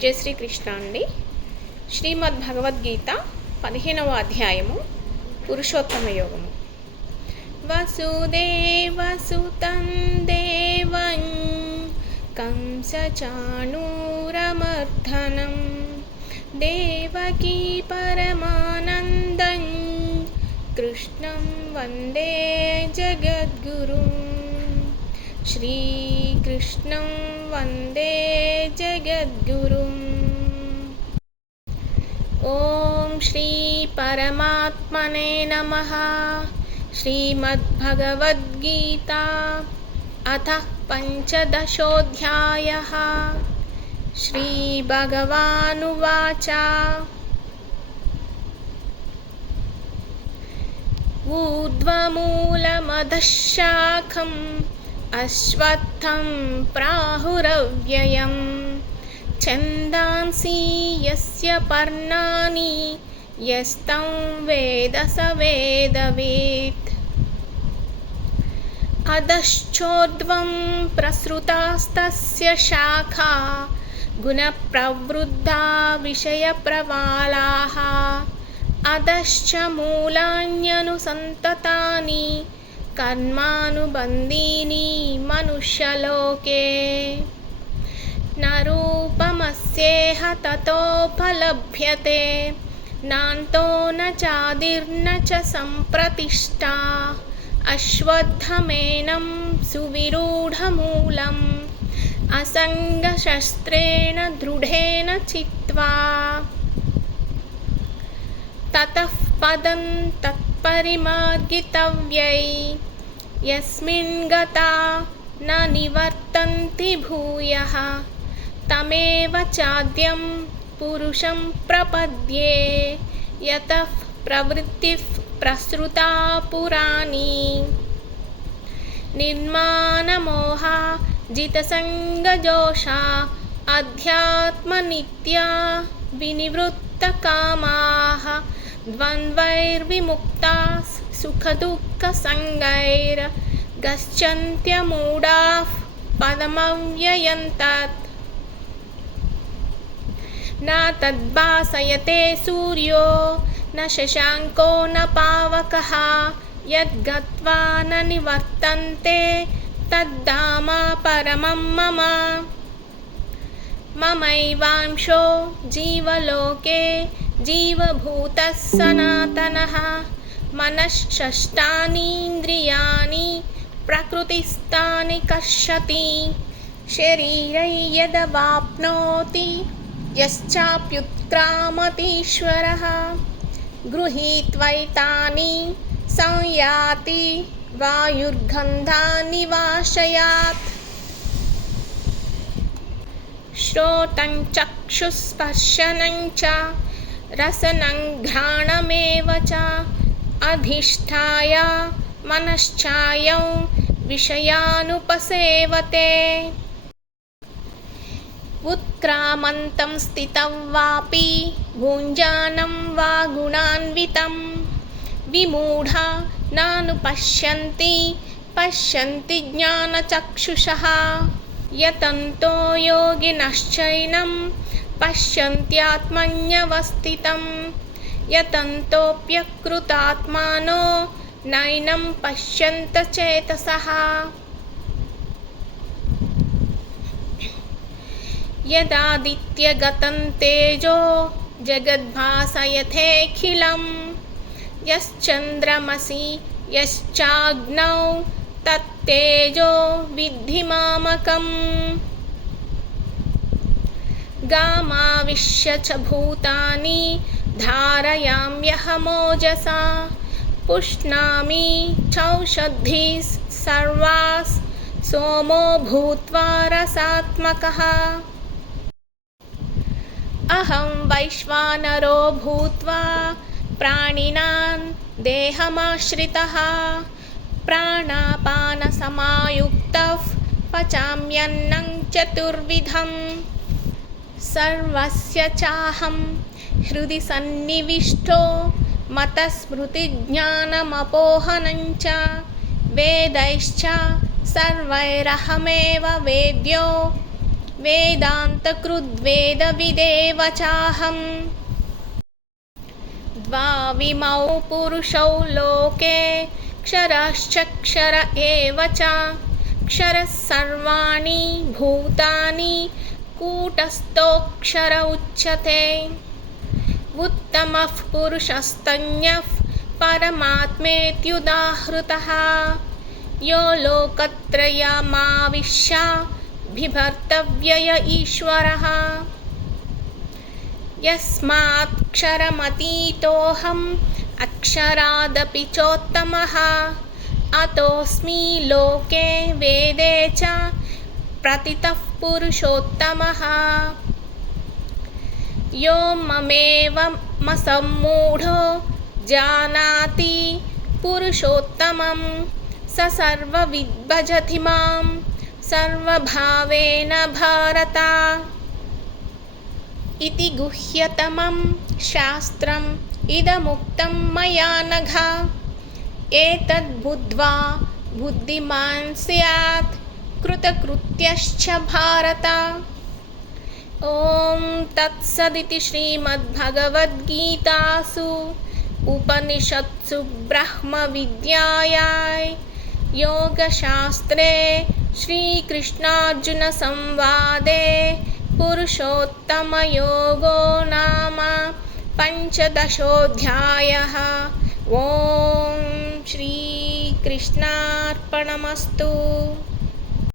జై శ్రీకృష్ణ అండి. శ్రీమద్ భగవద్గీత 15వ అధ్యాయము పురుషోత్తమ యోగము. వసుదేవసుతం దేవం కంసచాణూరమర్దనం దేవకీ పరమానందం కృష్ణం వందే జగద్గురుం. శ్రీకృష్ణం వందే జగద్గురుం. ఓం శ్రీ పరమాత్మనే నమః. శ్రీమద్భగవద్గీత అథ పంచదశోऽధ్యాయః. శ్రీభగవానువాచ ఊర్ధ్వమూలమధః శాఖం అశ్వత్థం ప్రాహురవ్యయం ఛందాంసి యస్య పర్ణాని యస్తం వేద స వేదవేత్. అధశ్చోర్ధ్వం ప్రసృతాస్తస్య శాఖా గుణప్రవృద్ధా విషయప్రవాలాః అధశ్చ మూలాన్యనుసంతతాని కర్మానుబంధీని మనుష్యలోకే. న రూపమస్యేహ తతోపలభ్యతే నాంతో న చాదిర్న చ సంప్రతిష్ఠా. అశ్వత్థమేనం సువిరూఢమూలం అసంగశస్త్రేణ దృఢేన చిత్వా. తతః పదం తత్పరిమార్గితవ్యై యస్మిన్ గతా న నివర్తంతి భూయః తమేవ చాద్యం పురుషం ప్రపద్యే యతః ప్రవృత్తిః ప్రసృతా పురాణీ. నిర్మాణమోహ జితసంగజోషా అధ్యాత్మనిత్యా వినివృత్తకామాః ద్వంద్వైర్విముక్తాః సుఖదుఃఖసంగైర్ గచ్చన్త్యమూఢాః పదమవ్యయం తత్. న తద్భాసయతే సూర్యో న శశాంకో న పావకః యద్గత్వా న నివర్తంతే తద్ధామ పరమం మమ. మమైవాంశో జీవలోకే జీవభూతః సనాతనః మనశ్షష్టానీంద్రియాణి ప్రకృతిస్థాని కర్షతి. శరీరై యదవాప్నోతి యశ్చాప్యుత్క్రామतीశ్వరः గృహీత్వైతాని సంయాతి వాయుర్గంధాని వాశయాత్. శ్రోతం చక్షుస్పర్శనం చ రసనం ఘ్రాణమేవ చ అధిష్ఠాయ మనశ్చాయం విషయానుపసేవతే. ఉత్క్రామంతం స్థితం వాపి భుంజానం వా గుణాన్వితం విమూఢా నానుపశ్యంతి పశ్యంతి జ్ఞానచక్షుషః. యతంతో యోగినశ్చైనం పశ్యంత్యాత్మన్యవస్థితం యతంతోప్యకృతాత్మానో నైనం పశ్యంత చేతసః. యదాదిత్యగతం తేజో జగద్భాసయతేఖిలం యశ్చంద్రమసి యశ్చాగ్నౌ తత్తేజో విద్ధి మామకం. గామావిశ్య చ భూతాని ధారయామ్యహమోజసా పుష్ణామి చౌషధీః సర్వాస్ సోమో భూత్వా రసాత్మకః. అహం వైశ్వానరో భూత్వా ప్రాణినాం దేహమాశ్రితః ప్రాణాపానసమాయుక్తః పచామ్యన్నం చతుర్విధం. సర్వస్య చాహం హృది సన్నివిష్టో మతస్మృతిజ్ఞానమపోహనం చ వేదైశ్చ సర్వైరహమేవ వేద్యో वेदान्तकृद्वेदविदेव चाहम् द्वाविमौ पुरुषौ लोके क्षरश्चक्षर एव च क्षरः सर्वाणि भूतानि कूटस्थोऽक्षर उच्यते उत्तमः पुरुषस्तन्यः परमात्मेत्युदाहृतः यो लोकत्रयमाविश्य बिभर्तव्यय ईश्वरः यस्मात्क्षरमतीतोऽहम् अक्षरादपि चोत्तमः अतोऽस्मि लोके वेदे च प्रतितः पुरुषोत्तमः यो ममेवमसम्मूढो जानाति पुरुषोत्तमं स सर्वविद्भजति मां सर्वभावेन भारत इति गुह्यतमं शास्त्रम् इदमुक्तं मया नघ एतद्बुद्ध्वा बुद्धिमान् स्यात् कृतकृत्यश्च भारत। ॐ तत्सदिति श्रीमद्भगवद्गीतासु उपनिषत्सु ब्रह्मविद्यायां योगशास्त्रे श्रीकृष्णार्जुनसंवादे पुरुषोत्तमयोगो नाम पञ्चदशोऽध्यायः। ॐ श्रीकृष्णार्पणमस्तु।